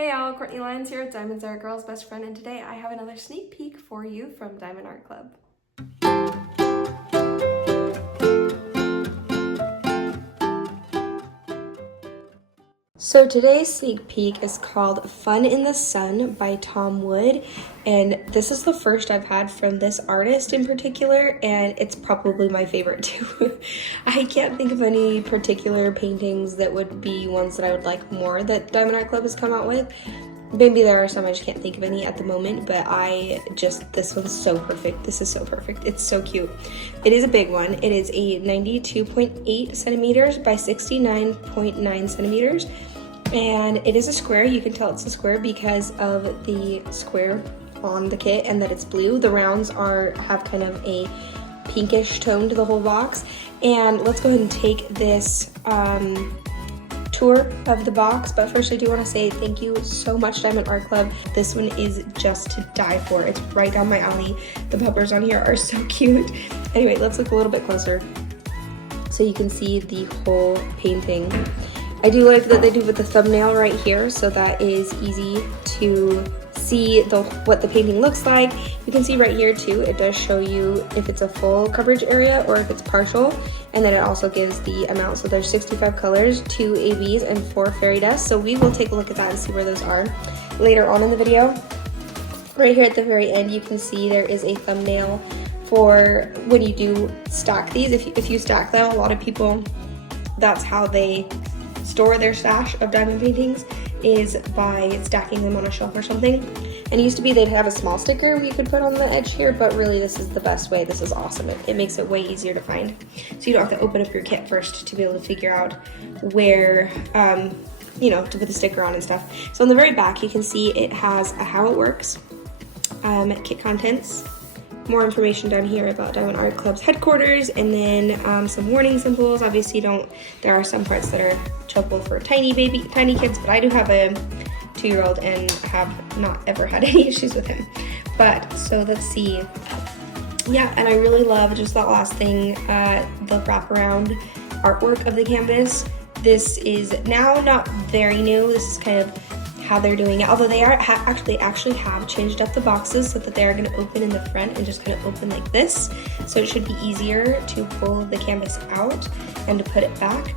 Hey y'all, Courtney Lyons here with Diamonds Are a Girl's Best Friend, and today I have another sneak peek for you from Diamond Art Club. So today's sneak peek is called Fun in the Sun by Tom Wood, and this is the first I've had from this artist in particular, and it's probably my favorite too. I can't think of any particular paintings that would be ones that I would like more that Diamond Art Club has come out with. Maybe there are some, I just can't think of any at the moment, but this one's so perfect. This is so perfect. It's so cute. It is a big one. It is a 92.8 centimeters by 69.9 centimeters. And it is a square. You can tell it's a square because of the square on the kit and that it's blue. The rounds have kind of a pinkish tone to the whole box. And let's go ahead and take this tour of the box, but first I do want to say thank you so much, Diamond Art Club. This one is just to die for. It's right down my alley. The puppers on here are so cute. Anyway, let's look a little bit closer so you can see the whole painting. I do like that they do with the thumbnail right here, so that is easy to see what the painting looks like. You can see right here too, it does show you if it's a full coverage area or if it's partial, and then it also gives the amount. So there's 65 colors, 2 ABs, and 4 fairy dust. So we will take a look at that and see where those are later on in the video. Right here at the very end, you can see there is a thumbnail for when you do stack these. If you stack them, a lot of people, that's how they store their stash of diamond paintings, is by stacking them on a shelf or something. And it used to be they'd have a small sticker you could put on the edge here, but really this is the best way. This is awesome. It makes it way easier to find. So you don't have to open up your kit first to be able to figure out where, to put the sticker on and stuff. So on the very back, you can see it has how it works, kit contents, more information down here about Diamond Art Club's headquarters, and then some warning symbols. Obviously there are some parts that are chokeable for tiny kids, but I do have a 2-year-old and have not ever had any issues with him. But so let's see. Yeah, and I really love just that last thing, the wraparound artwork of the canvas. This is now not very new. This is kind of how they're doing it, although they are actually have changed up the boxes so that they're going to open in the front and just kind of open like this, so it should be easier to pull the canvas out and to put it back.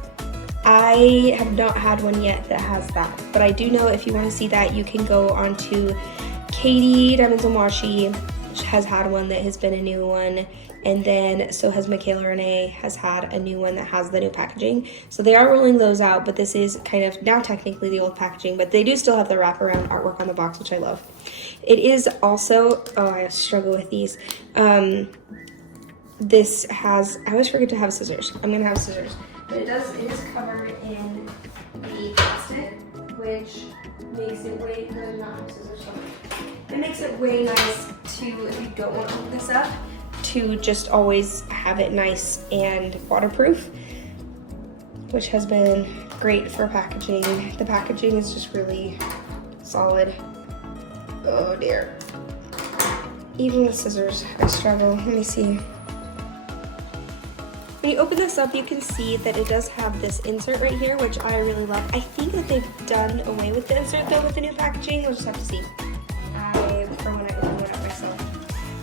I have not had one yet that has that, but I do know if you want to see that, you can go onto Katie Diamonds and Washi, which has had one that has been a new one, and then so has Michaela Renee has had a new one that has the new packaging. So they are rolling those out, but this is kind of now technically the old packaging, but they do still have the wraparound artwork on the box, which I love. It is also, I struggle with these. This has, I always forget to have scissors. I'm gonna have scissors. But it is covered in the plastic, which makes it way, no, not have scissors, sorry. It makes it way nice to, if you don't want to open this up, to just always have it nice and waterproof, which has been great for packaging. The packaging is just really solid. Oh dear. Even with scissors, I struggle. Let me see. When you open this up, you can see that it does have this insert right here, which I really love. I think that they've done away with the insert though with the new packaging. We'll just have to see. For when I open it up myself.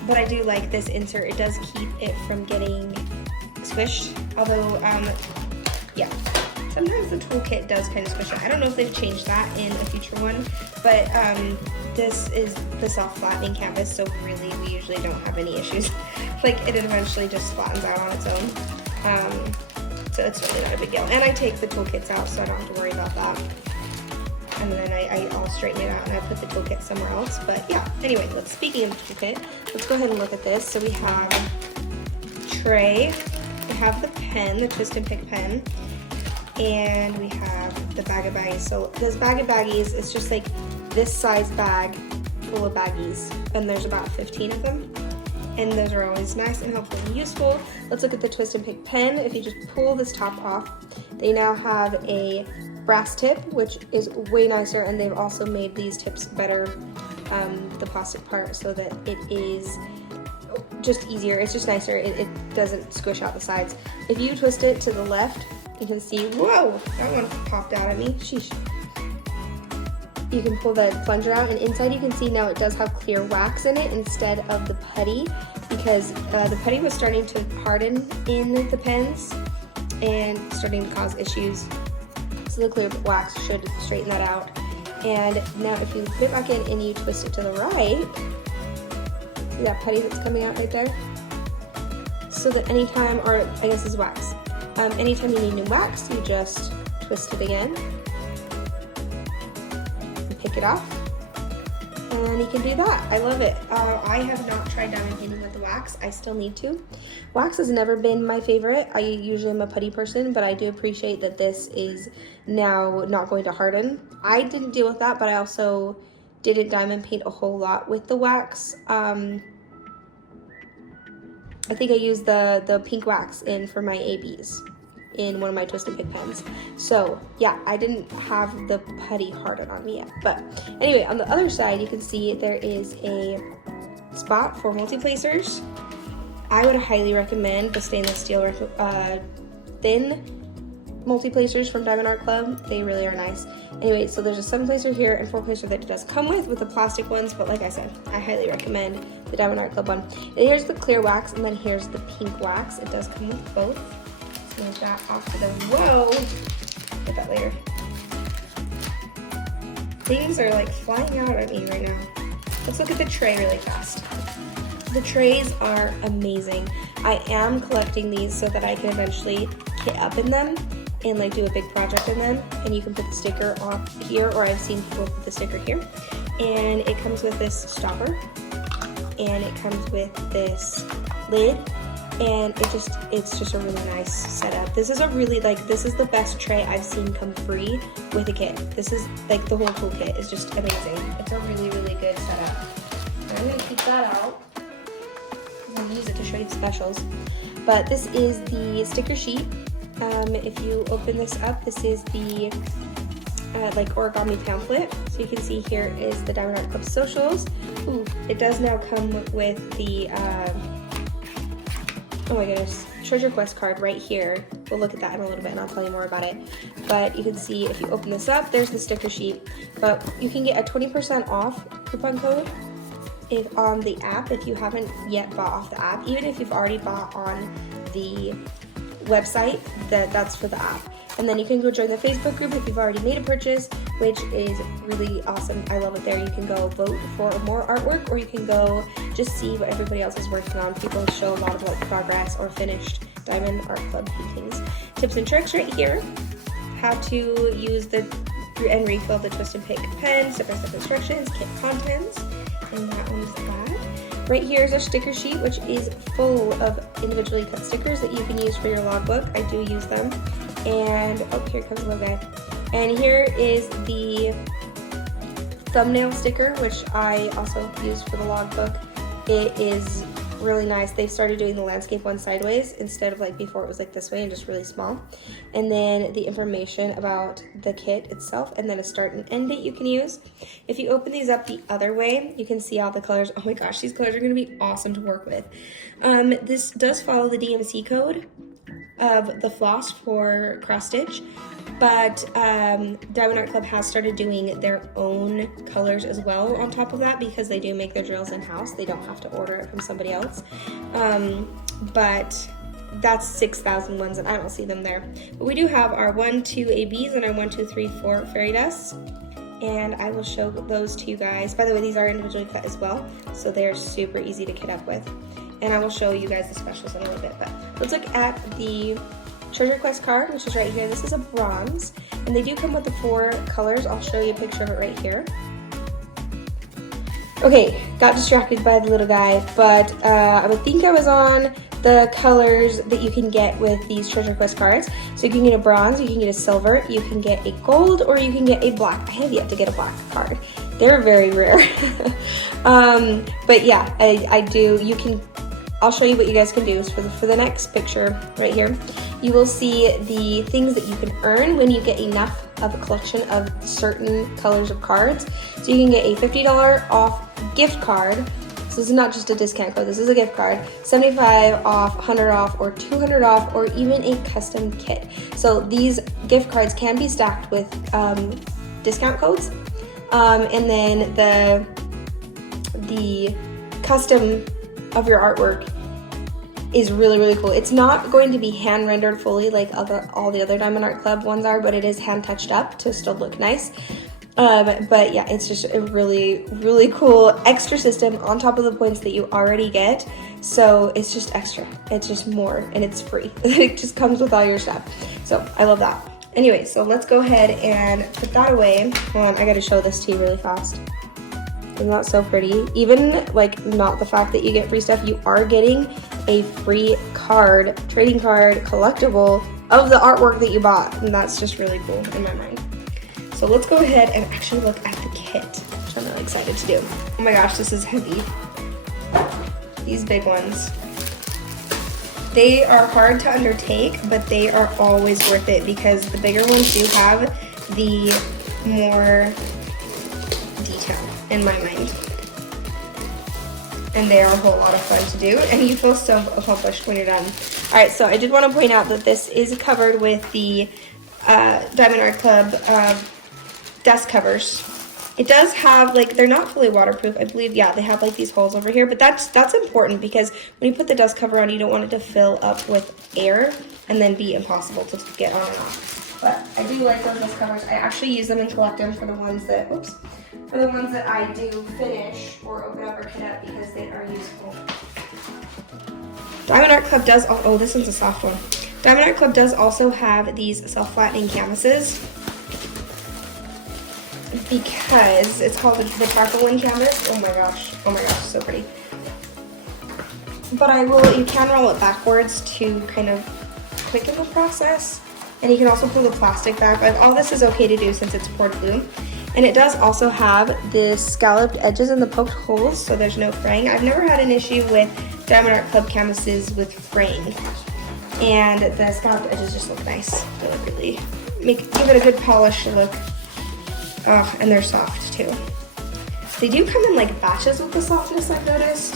But I do like this insert. It does keep it from getting squished, although, yeah, sometimes the Toolkit does kind of squish it. I don't know if they've changed that in a future one, but this is the self-flattening canvas, so really we usually don't have any issues. Like, it eventually just flattens out on its own, so it's really not a big deal. And I take the Toolkits out, so I don't have to worry about that. And then I'll straighten it out and I put the toolkit somewhere else. But yeah, anyway, speaking of the toolkit, let's go ahead and look at this. So we have tray, we have the pen, the twist and pick pen, and we have the bag of baggies. So this bag of baggies, it's just like this size bag full of baggies, and there's about 15 of them. And those are always nice and helpful and useful. Let's look at the twist and pick pen. If you just pull this top off, they now have a brass tip, which is way nicer, and they've also made these tips better, the plastic part, so that it is just easier. It's just nicer. It doesn't squish out the sides. If you twist it to the left, you can see, whoa, that one popped out at me. Sheesh. you can pull the plunger out, and inside you can see now it does have clear wax in it instead of the putty, because the putty was starting to harden in the pens and starting to cause issues. So the clear wax should straighten that out. And now if you put it back in and you twist it to the right, see that putty that's coming out right there? So that anytime, or I guess it's wax, anytime you need new wax, you just twist it again, and pick it off, and you can do that. I love it. I have not tried diamond painting with the wax. I still need to. Wax has never been my favorite. I usually am a putty person, but I do appreciate that this is now not going to harden. I didn't deal with that, but I also didn't diamond paint a whole lot with the wax. I think I used the pink wax in for my ABs in one of my Twist and Pick pens. So yeah, I didn't have the putty harden on me yet. But anyway, on the other side, you can see there is a spot for multi-placers. I would highly recommend the stainless steel thin multi-placers from Diamond Art Club. They really are nice. Anyway, so there's a 7-placer here and 4-placer that it does come with the plastic ones, but like I said, I highly recommend the Diamond Art Club one. And here's the clear wax, and then here's the pink wax. It does come with both. So move that off to the, whoa, get that later. Things are like flying out at me right now. Let's look at the tray really fast. The trays are amazing. I am collecting these so that I can eventually kit up in them and like do a big project in them, and you can put the sticker on here, or I've seen people put the sticker here. And it comes with this stopper, and it comes with this lid, and it's just a really nice setup. This is a really, like, this is the best tray I've seen come free with a kit. This is like, the whole toolkit is just amazing. It's a really, really good setup. And I'm gonna keep that out. I'm gonna use it to show you the specials. But this is the sticker sheet. If you open this up, this is the like origami pamphlet. So you can see here is the Diamond Art Club socials. Ooh, it does now come with the, oh my goodness, treasure quest card right here. We'll look at that in a little bit and I'll tell you more about it. But you can see if you open this up, there's the sticker sheet. But you can get a 20% off coupon code on the app if you haven't yet bought off the app. Even if you've already bought on the website, that's for the app. And then you can go join the Facebook group if you've already made a purchase, which is really awesome. I love it there. You can go vote for more artwork, or you can go just see what everybody else is working on. People show a lot of like progress or finished Diamond Art Club paintings. Tips and tricks right here. How to use and refill the Twist and Pick pen, step-by-step instructions, kit contents, and that one's that. Right here is our sticker sheet, which is full of individually cut stickers that you can use for your logbook. I do use them. And, oh, here comes the logo. And here is the thumbnail sticker, which I also use for the logbook. It is really nice. They've started doing the landscape one sideways instead of like before it was like this way and just really small. And then the information about the kit itself, and then a start and end date you can use. If you open these up the other way, you can see all the colors. Oh my gosh, these colors are going to be awesome to work with. This does follow the DMC code of the floss for cross stitch, but Diamond Art Club has started doing their own colors as well on top of that, because they do make their drills in-house. They don't have to order it from somebody else. But that's 6,000 ones, and I don't see them there. But we do have our 1, 2 ABs and our 1, 2, 3, 4 fairy dusts, and I will show those to you guys. By the way, these are individually cut as well, so they're super easy to kit up with. And I will show you guys the specials in a little bit. But let's look at the treasure quest card, which is right here. This is a bronze, and they do come with the 4 colors. I'll show you a picture of it right here. Okay, got distracted by the little guy, but I would think I was on the colors that you can get with these treasure quest cards. So you can get a bronze, you can get a silver, you can get a gold, or you can get a black. I have yet to get a black card. They're very rare. But yeah, I do. I'll show you what you guys can do. So for the next picture right here, you will see the things that you can earn when you get enough of a collection of certain colors of cards. So you can get a $50 off gift card. So this is not just a discount code, this is a gift card. 75 off, 100 off, or 200 off, or even a custom kit. So these gift cards can be stacked with discount codes. And then the custom of your artwork is really, really cool. It's not going to be hand rendered fully like all the other Diamond Art Club ones are, but it is hand touched up to still look nice. But yeah, it's just a really, really cool extra system on top of the points that you already get. So it's just extra. It's just more, and it's free. It just comes with all your stuff. So I love that. Anyway, so let's go ahead and put that away. I gotta show this to you really fast. Isn't that so pretty? Even like not the fact that you get free stuff, you are getting a free card, trading card, collectible of the artwork that you bought. And that's just really cool in my mind. So let's go ahead and actually look at the kit, which I'm really excited to do. Oh my gosh, this is heavy. These big ones. They are hard to undertake, but they are always worth it because the bigger ones do have the more detail in my mind. And they are a whole lot of fun to do, and you feel so accomplished when you're done. All right, so I did want to point out that this is covered with the Diamond Art Club dust covers. It does have, like, they're not fully waterproof, I believe. Yeah, they have like these holes over here, but that's important because when you put the dust cover on, you don't want it to fill up with air and then be impossible to get on and off. But I do like those dust covers. I actually use them and collect them for the ones that, for the ones that I do finish or open up or kit up because they are useful. Diamond Art Club does, oh, this one's a soft one. Diamond Art Club does also have these self-flattening canvases because it's called the tarpaulin canvas. Oh my gosh, so pretty. But you can roll it backwards to kind of quicken the process. And you can also pull the plastic back. Like, all this is okay to do since it's poured glue. And it does also have the scalloped edges and the poked holes, so there's no fraying. I've never had an issue with Diamond Art Club canvases with fraying. And the scalloped edges just look nice. They look really, give it a good polished look. Oh, and they're soft too. They do come in like batches with the softness, I've noticed.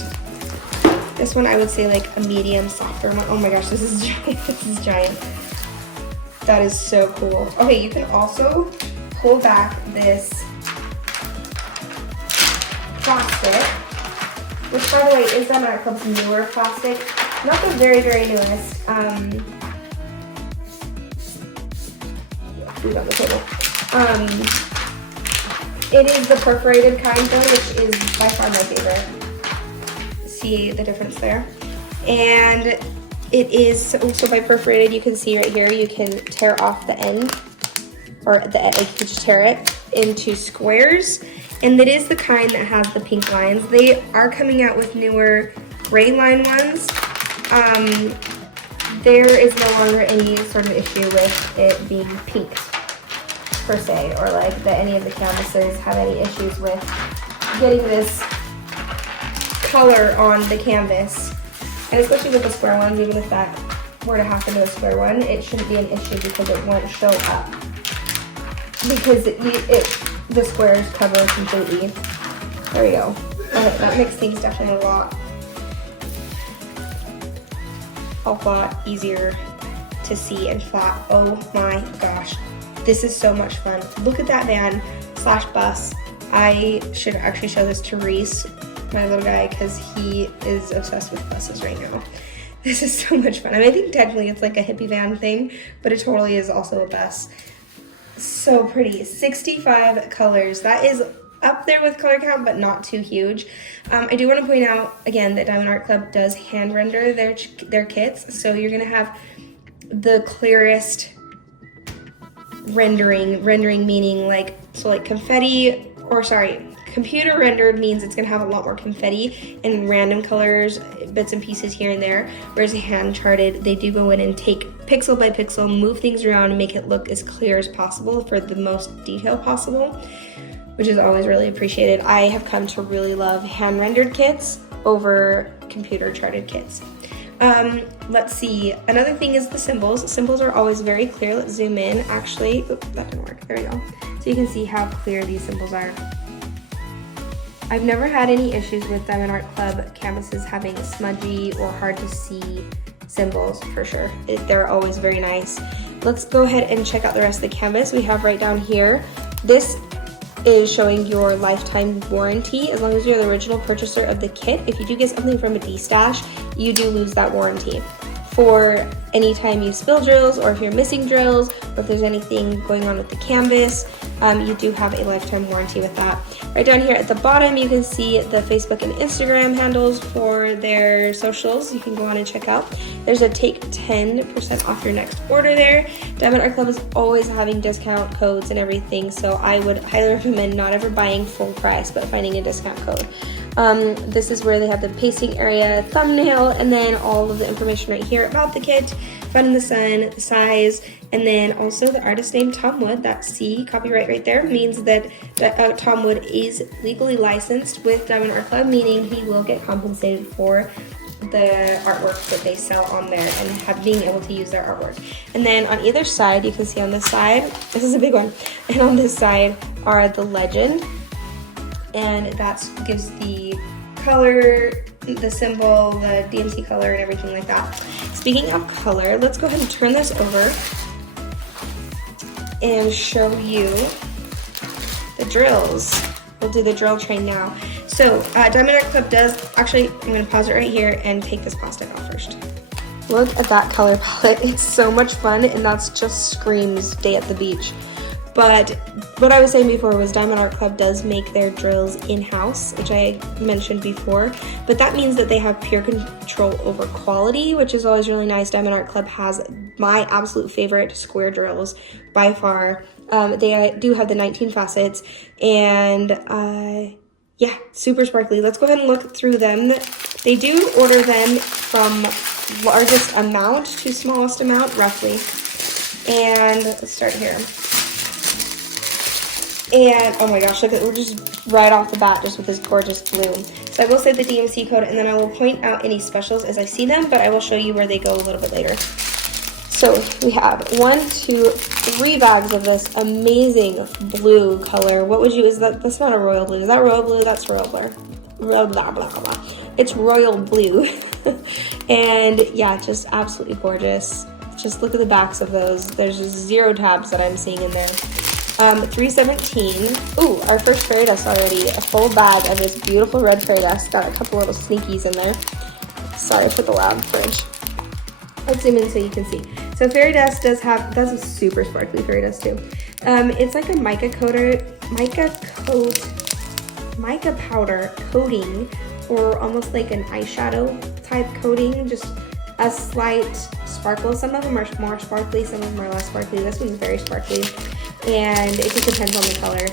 This one I would say like a medium softer one. Oh my gosh, this is giant. This is giant. That is so cool. Okay, you can also pull back this plastic, which by the way is Diamond Art Club's newer plastic. Not the very, very newest. Food on the table. It is the perforated kind though, which is by far my favorite. See the difference there? And it is, so by perforated, you can see right here, you can tear off the end, or you can just tear it into squares. And it is the kind that has the pink lines. They are coming out with newer gray line ones. There is no longer any sort of issue with it being pink per se, or like that any of the canvases have any issues with getting this color on the canvas. And especially with the square ones, even if that were to happen to a square one, it shouldn't be an issue because it won't show up. Because the squares cover completely. There we go. Okay, that makes things definitely a lot easier to see and flat. Oh my gosh. This is so much fun. Look at that van / bus. I should actually show this to Reese, my little guy, because he is obsessed with buses right now. This is so much fun. I mean, I think technically it's like a hippie van thing, but it totally is also a bus. So pretty. 65 colors. That is up there with color count, but not too huge. I do want to point out, again, that Diamond Art Club does hand render their kits, so you're going to have the clearest rendering meaning like, so like confetti, or sorry, computer rendered means it's gonna have a lot more confetti and random colors, bits and pieces here and there, whereas hand charted, they do go in and take pixel by pixel, move things around and make it look as clear as possible for the most detail possible, which is always really appreciated. I have come to really love hand rendered kits over computer charted kits. Let's see, another thing is the symbols. Symbols are always very clear. Let's zoom in, actually. Oops, that didn't work, there we go. So you can see how clear these symbols are. I've never had any issues with Diamond Art Club canvases having smudgy or hard to see symbols, for sure. They're always very nice. Let's go ahead and check out the rest of the canvas we have right down here. This is showing your lifetime warranty as long as you're the original purchaser of the kit. If you do get something from a D-stash, you do lose that warranty. For any time you spill drills, or if you're missing drills, or if there's anything going on with the canvas, you do have a lifetime warranty with that. Right down here at the bottom, you can see the Facebook and Instagram handles for their socials. You can go on and check out. There's a take 10% off your next order there. Diamond Art Club is always having discount codes and everything, so I would highly recommend not ever buying full price, but finding a discount code. This is where they have the pasting area, thumbnail, and then all of the information right here about the kit, Fun in the Sun, the size, and then also the artist name Tom Wood. That C copyright right there means that Tom Wood is legally licensed with Diamond Art Club, meaning he will get compensated for the artwork that they sell on there and being able to use their artwork. And then on either side, you can see on this side, this is a big one, and on this side are the legend. And that gives the color, the symbol, the DMC color, and everything like that. Speaking of color, let's go ahead and turn this over and show you the drills. We'll do the drill train now. So Diamond Art Club does, actually, I'm gonna pause it right here and take this plastic off first. Look at that color palette. It's so much fun, and that's just screams day at the beach. But what I was saying before was Diamond Art Club does make their drills in-house, which I mentioned before, but that means that they have pure control over quality, which is always really nice. Diamond Art Club has my absolute favorite square drills by far. They do have the 19 facets, and yeah, super sparkly. Let's go ahead and look through them. They do order them from largest amount to smallest amount, roughly. And let's start here. And oh my gosh, look at, we're just right off the bat just with this gorgeous blue. So I will say the DMC code, and then I will point out any specials as I see them, but I will show you where they go a little bit later. So we have 1, 2, 3 bags of this amazing blue color. What would you, that's not a royal blue. Is that royal blue? That's royal blue. Blah, blah, blah, blah. It's royal blue. And yeah, just absolutely gorgeous. Just look at the backs of those. There's just 0 tabs that I'm seeing in there. 317. Ooh, our first fairy dust already. A full bag of this beautiful red fairy dust. Got a couple little sneakies in there. Sorry for the loud fridge. Let's zoom in so you can see. So fairy dust that's a super sparkly fairy dust too. It's like a mica powder coating, or almost like an eyeshadow type coating, just a slight sparkle. Some of them are more sparkly, some of them are less sparkly. This one's very sparkly, and it just depends on the color.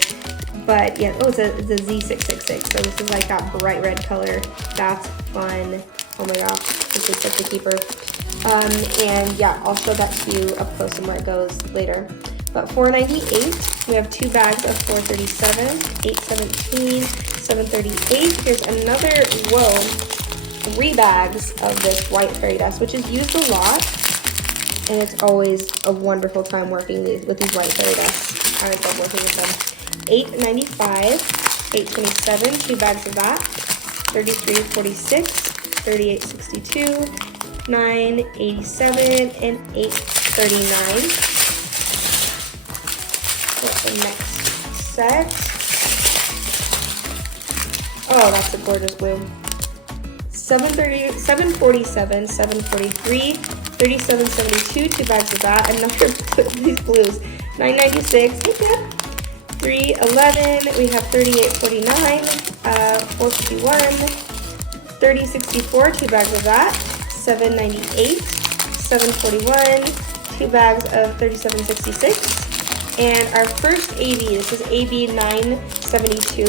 But yeah, oh, it's a Z666, so this is like that bright red color. That's fun. Oh my gosh, this is such a keeper. And yeah, I'll show that to you up close and where it goes later. But $4.98, we have 2 bags of $4.37, $8.17, $7.38. Here's another, 3 bags of this white fairy dust, which is used a lot, and it's always a wonderful time working with these white fairy dusts. I love working with them. $8.95, $8.27, 2 bags of that, $33.46, $38.62, $9.87, and $8.39. The next set. Oh, that's a gorgeous blue. $7.47, $7.43, $37.72, 2 bags of that. Another these blues. $9.96. Hey, Dad. $3.11. We have $38.49, $4.51, $30.64, 2 bags of that. $7.98, $7.41, 2 bags of $37.66. And our first AB, this is AB 972.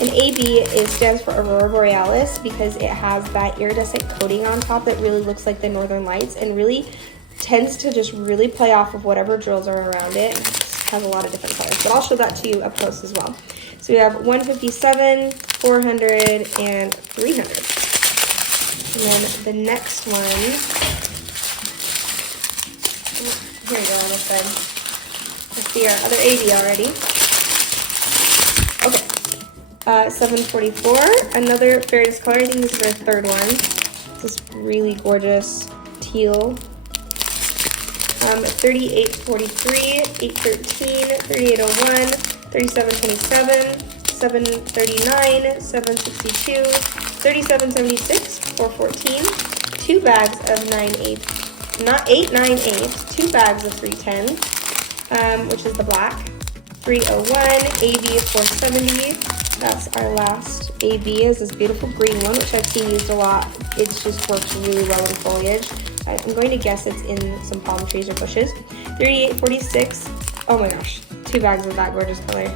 And AB stands for Aurora Borealis because it has that iridescent coating on top that really looks like the Northern Lights and really tends to just really play off of whatever drills are around it. It has a lot of different colors, but I'll show that to you up close as well. So we have 157, 400, and 300. And then the next one, here we go on this side. Let's see our other AB already. Okay, 744, another fairy dust color. I think this is our 3rd one. This really gorgeous teal. 3843, 813, 3801, 3727, 739, 762, 3776, 414, 2 bags of 898, 2 bags of 310, which is the black, 301, AB 470. That's our last AB, is this beautiful green one, which I've seen used a lot. It just works really well in foliage. I'm going to guess it's in some palm trees or bushes. 3846. Oh my gosh, 2 bags of that gorgeous color.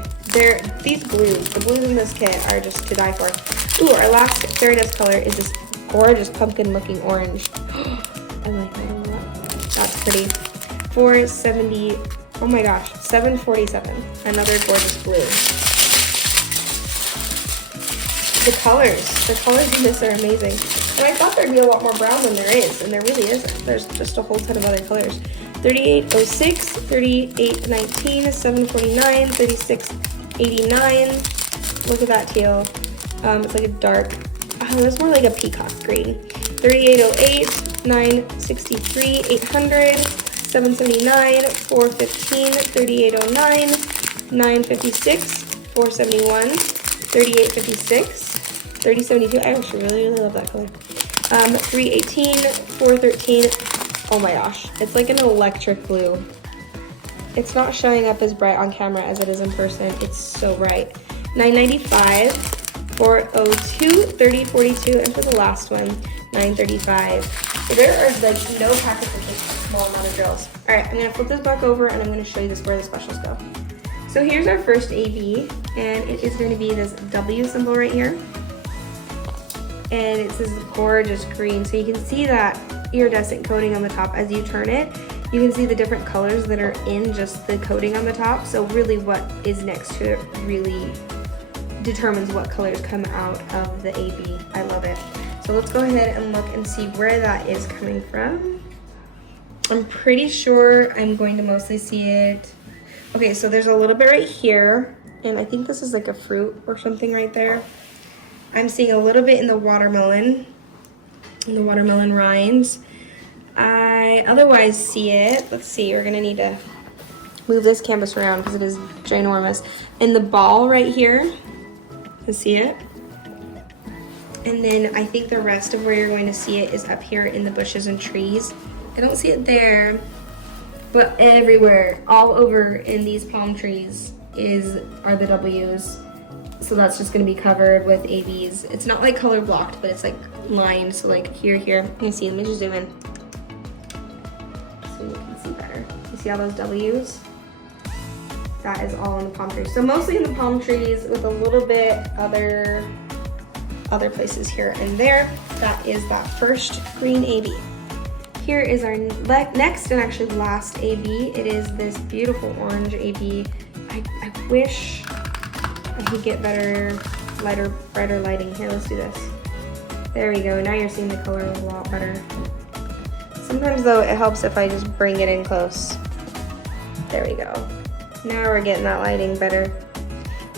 These blues, the blues in this kit are just to die for. Ooh, our last fairy dust color is this gorgeous pumpkin looking orange. I like that a lot. That's pretty. 470, oh my gosh, 747. Another gorgeous blue. The colors in this are amazing. And I thought there'd be a lot more brown than there is, and there really isn't. There's just a whole ton of other colors. 3806, 3819, 749, 3689. Look at that teal. It's like a dark, it's more like a peacock green. 3808, 963, 800, 779, 415, 3809, 956, 471, 3856, 3072. I actually really love that color. 318, 413. Oh my gosh, it's like an electric blue. It's not showing up as bright on camera as it is in person. It's so bright. 995, 402, 3042, and for the last one, 935. So there are like no packets of this small amount of drills. All right, I'm gonna flip this back over and I'm gonna show you where the specials go. So here's our first AB, and it is going to be this W symbol right here. And it's this gorgeous green. So you can see that iridescent coating on the top as you turn it. You can see the different colors that are in just the coating on the top. So really what is next to it really determines what colors come out of the AB. I love it. So let's go ahead and look and see where that is coming from. I'm pretty sure I'm going to mostly see it. Okay, so there's a little bit right here, and I think this is like a fruit or something right there. I'm seeing a little bit in the watermelon rinds. I otherwise see it, let's see, we're gonna need to move this canvas around because it is ginormous. In the ball right here, you can see it. And then I think the rest of where you're going to see it is up here in the bushes and trees. I don't see it there, but everywhere, all over in these palm trees are the W's. So that's just gonna be covered with ABs. It's not like color blocked, but it's like lined. So like here. You can see, let me just zoom in. So you can see better. You see all those W's? That is all in the palm trees. So mostly in the palm trees with a little bit other places here and there. That is that first green AB. Here is our next and actually last AB. It is this beautiful orange AB. I wish I could get better, brighter lighting. Here, let's do this. There we go. Now you're seeing the color a lot better. Sometimes though, it helps if I just bring it in close. There we go. Now we're getting that lighting better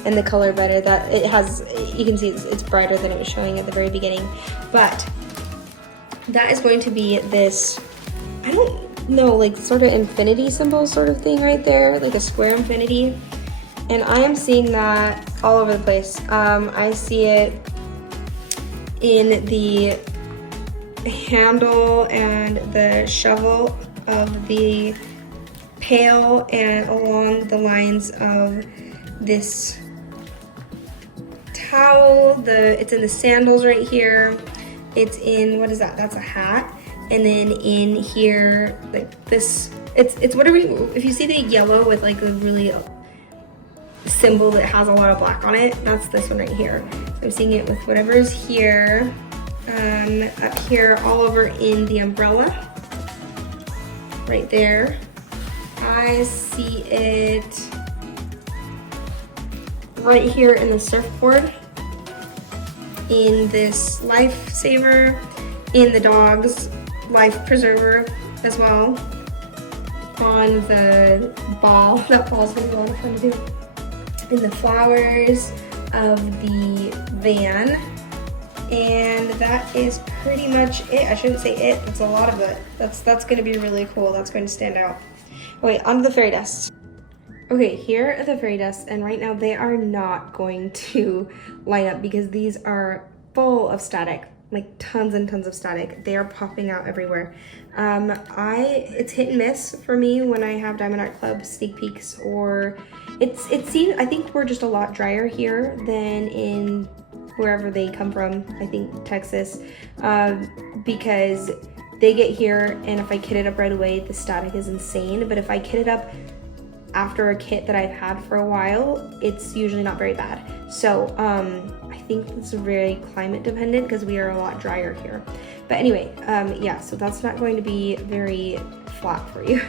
and the color better. That it has, you can see it's brighter than it was showing at the very beginning. But that is going to be this, I don't know, like sort of infinity symbol sort of thing right there, like a square infinity. And I am seeing that all over the place. I see it in the handle and the shovel of the pail and along the lines of this towel. It's in the sandals right here. It's in, what is that? That's a hat. And then in here, like this, it's whatever if you see the yellow with like a really symbol that has a lot of black on it, that's this one right here. So I'm seeing it with whatever is here, up here, all over in the umbrella, right there. I see it right here in the surfboard, in this lifesaver, in the dog's life preserver as well, on the ball. That ball's gonna be a lot of fun to do. In the flowers of the van, and that is pretty much it. I shouldn't say it, that's a lot of it. That's gonna be really cool. That's going to stand out. Okay, onto the fairy dust. Okay, here are the fairy dusts, and right now they are not going to line up because these are full of static, like tons and tons of static. They are popping out everywhere. It's hit and miss for me when I have Diamond Art Club sneak peeks, or it seems, I think we're just a lot drier here than in wherever they come from, I think Texas, because they get here and if I kit it up right away, the static is insane. But if I kit it up after a kit that I've had for a while, it's usually not very bad. So I think it's very climate dependent because we are a lot drier here. But anyway, yeah, so that's not going to be very flat for you.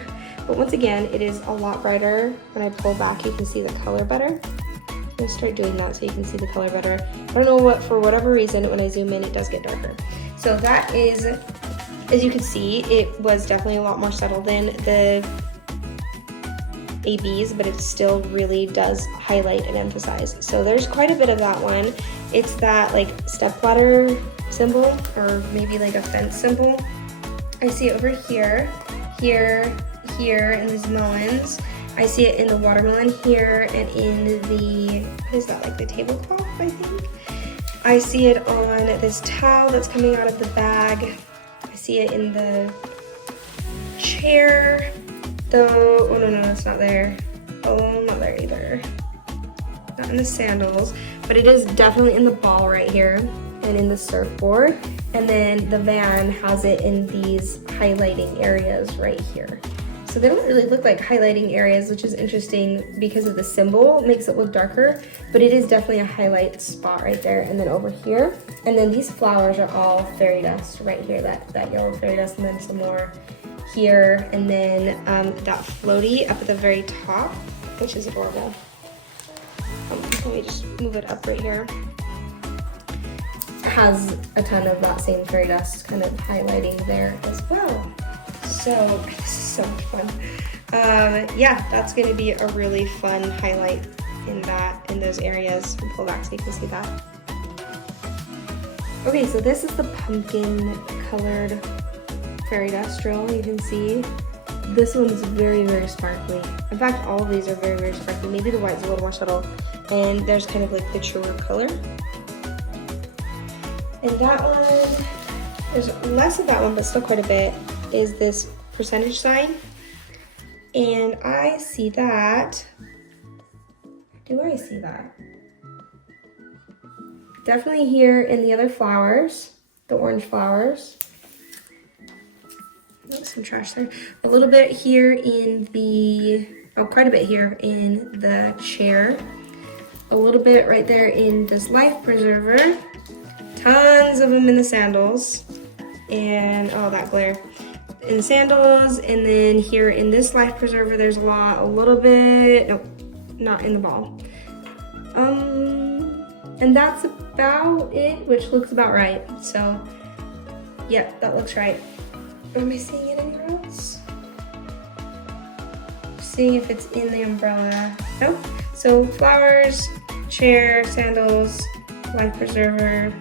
But once again, it is a lot brighter. When I pull back, you can see the color better. I'm gonna start doing that so you can see the color better. I don't know what, for whatever reason, when I zoom in, it does get darker. So that is, as you can see, it was definitely a lot more subtle than the ABs, but it still really does highlight and emphasize. So there's quite a bit of that one. It's that like stepladder symbol, or maybe like a fence symbol. I see it over here, here, here in these melons. I see it in the watermelon here, and in the, what is that, like the tablecloth, I think? I see it on this towel that's coming out of the bag. I see it in the chair. Though, oh no, it's not there. Oh, not there either. Not in the sandals, but it is definitely in the ball right here and in the surfboard. And then the van has it in these highlighting areas right here. So they don't really look like highlighting areas, which is interesting because of the symbol, makes it look darker, but it is definitely a highlight spot right there. And then over here, and then these flowers are all fairy dust right here, that yellow fairy dust, and then some more here, and then that floaty up at the very top, which is adorable. Let me just move it up right here. It has a ton of that same fairy dust kind of highlighting there as well. So this is so much fun. Yeah, that's going to be a really fun highlight in those areas. I'll pull back so you can see that. Okay, so this is the pumpkin colored fairy dust drill. You can see this one's very, very sparkly. In fact, all of these are very, very sparkly. Maybe the white's a little more subtle, and there's kind of like the truer color. And that one, there's less of that one, but still quite a bit, is this percentage sign. And I see that. Do I see that? Definitely here in the other flowers, the orange flowers. Oh, some trash there. A little bit here in the, oh, quite a bit here in the chair. A little bit right there in this life preserver. Tons of them in the sandals. And, oh, that glare. In the sandals, and then here in this life preserver, there's a lot, a little bit, nope, not in the ball. And that's about it, which looks about right. So, yeah, that looks right. Am I seeing it anywhere else? Seeing if it's in the umbrella. Nope. So flowers, chair, sandals, life preserver,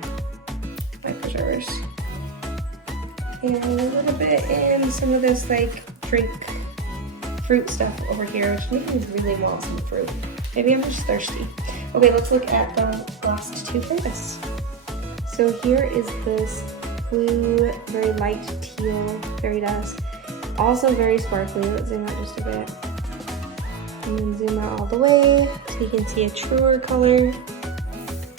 life preservers. And a little bit in some of this like drink fruit stuff over here, which makes me really want some fruit. Maybe I'm just thirsty. Okay, let's look at the last two for this. So here is this blue, very light teal fairy dust. Also very sparkly. Let's zoom out just a bit. And then zoom out all the way so you can see a truer color.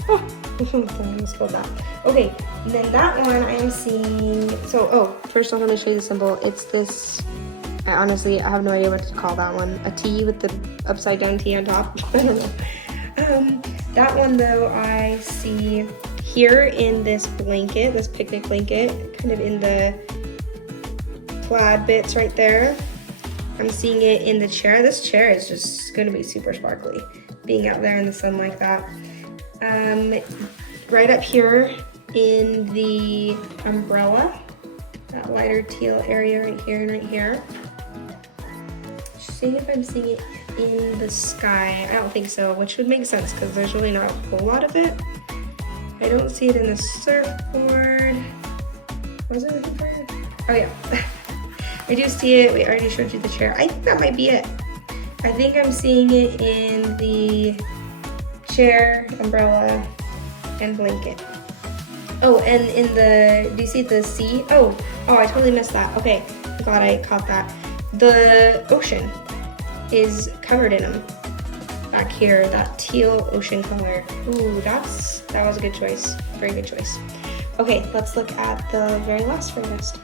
Oh, I almost spilled that. Okay, and then that one I am seeing, so, oh, first off, I'm gonna show you the symbol. It's this, I honestly have no idea what to call that one. A T with the upside down T on top. I don't know. That one though, I see here in this blanket, this picnic blanket, kind of in the plaid bits right there. I'm seeing it in the chair. This chair is just gonna be super sparkly, being out there in the sun like that. Right up here in the umbrella, that lighter teal area right here and right here. Just seeing if I'm seeing it in the sky. I don't think so, which would make sense because there's really not a whole lot of it. I don't see it in the surfboard. Was it looking for it? Oh yeah. I do see it. We already showed you the chair. I think that might be it. I think I'm seeing it in the chair, umbrella, and blanket. Oh, and in the, do you see the sea? Oh, I totally missed that. Okay, I'm glad I caught that. The ocean is covered in them. Back here, that teal ocean color. Ooh, that was a good choice. Very good choice. Okay, let's look at the very last fairy dust.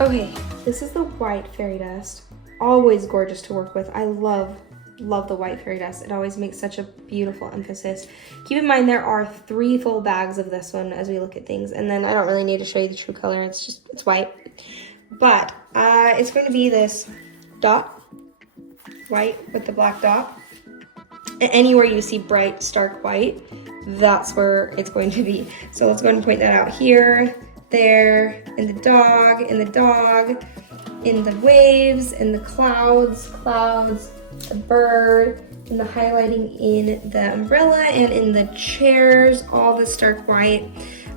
Okay, this is the white fairy dust. Always gorgeous to work with. I love the white fairy dust. It always makes such a beautiful emphasis. Keep in mind there are 3 full bags of this one as we look at things, and then I don't really need to show you the true color. It's white. But it's going to be this dot, white with the black dot. Anywhere you see bright, stark white, that's where it's going to be. So let's go ahead and point that out here, there, in the dog, in the waves, in the clouds, the bird, in the highlighting in the umbrella, and in the chairs, all the stark white.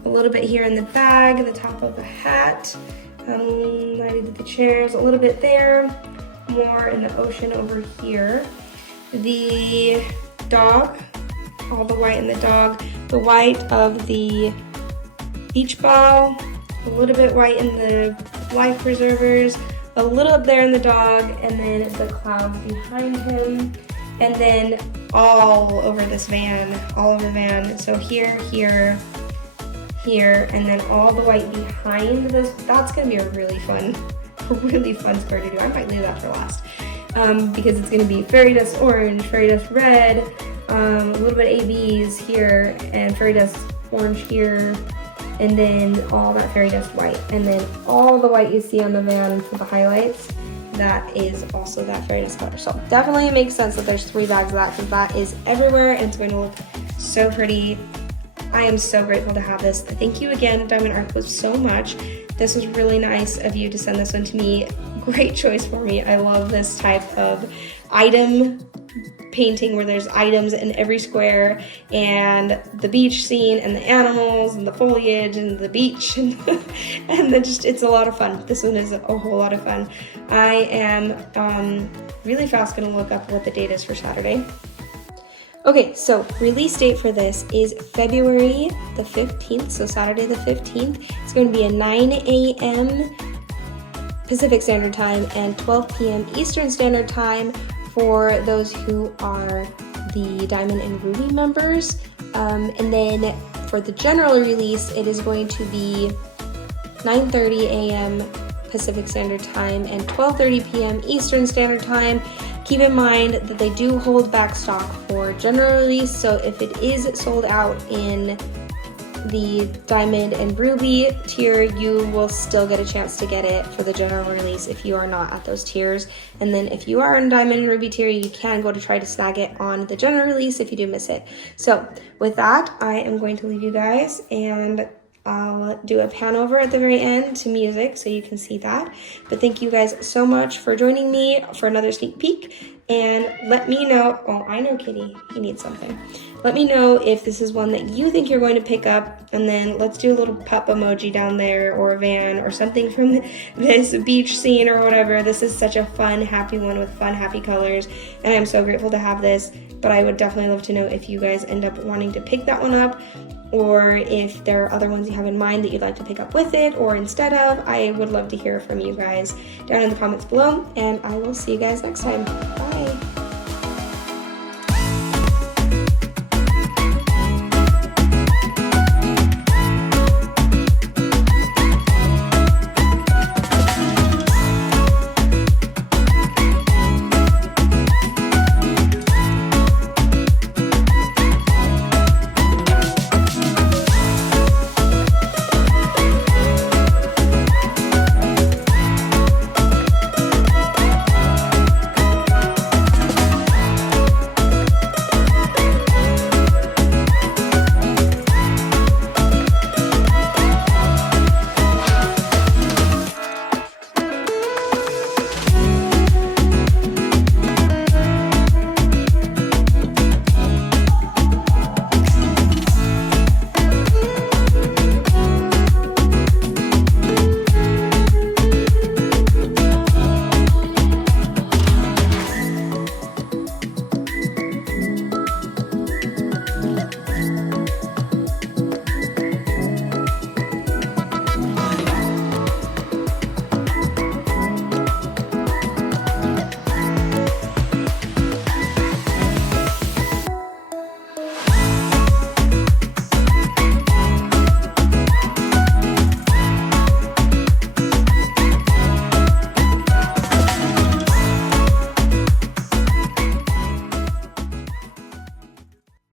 A little bit here in the bag, the top of the hat, I did the chairs, a little bit there, more in the ocean over here. The dog, all the white in the dog, the white of the beach ball, a little bit white in the life preservers, a little up there in the dog, and then the clouds behind him, and then all over this van, all over the van. So here, and then all the white behind this. That's gonna be a really fun square to do. I might leave that for last. Because it's going to be fairy dust orange, fairy dust red, a little bit ABs here, and fairy dust orange here, and then all that fairy dust white. And then all the white you see on the van for the highlights, that is also that fairy dust color. So definitely makes sense that there's 3 bags of that, because that is everywhere and it's going to look so pretty. I am so grateful to have this. Thank you again, Diamond Art Clips, so much. This was really nice of you to send this one to me. Great choice for me. I love this type of item painting where there's items in every square, and the beach scene, and the animals, and the foliage, and the beach, and then just, it's a lot of fun. This one is a whole lot of fun. I am really fast gonna look up what the date is for Saturday. Okay, so release date for this is February the 15th, so Saturday the 15th. It's going to be a 9 a.m. Pacific Standard Time and 12 p.m. Eastern Standard Time for those who are the Diamond and Ruby members. And then for the general release, it is going to be 9:30 a.m. Pacific Standard Time and 12:30 p.m. Eastern Standard Time. Keep in mind that they do hold back stock for general release, so if it is sold out in the Diamond and Ruby tier, you will still get a chance to get it for the general release if you are not at those tiers. And then if you are in Diamond and Ruby tier, you can go to try to snag it on the general release if you do miss it. So with that, I am going to leave you guys, and I'll do a pan over at the very end to music so you can see that. But thank you guys so much for joining me for another sneak peek. And let me know, oh, I know Kitty, he needs something. Let me know if this is one that you think you're going to pick up, and then let's do a little pup emoji down there, or a van, or something from this beach scene or whatever. This is such a fun, happy one with fun, happy colors, and I'm so grateful to have this. But I would definitely love to know if you guys end up wanting to pick that one up, or if there are other ones you have in mind that you'd like to pick up with it or instead of. I would love to hear from you guys down in the comments below, and I will see you guys next time. Bye.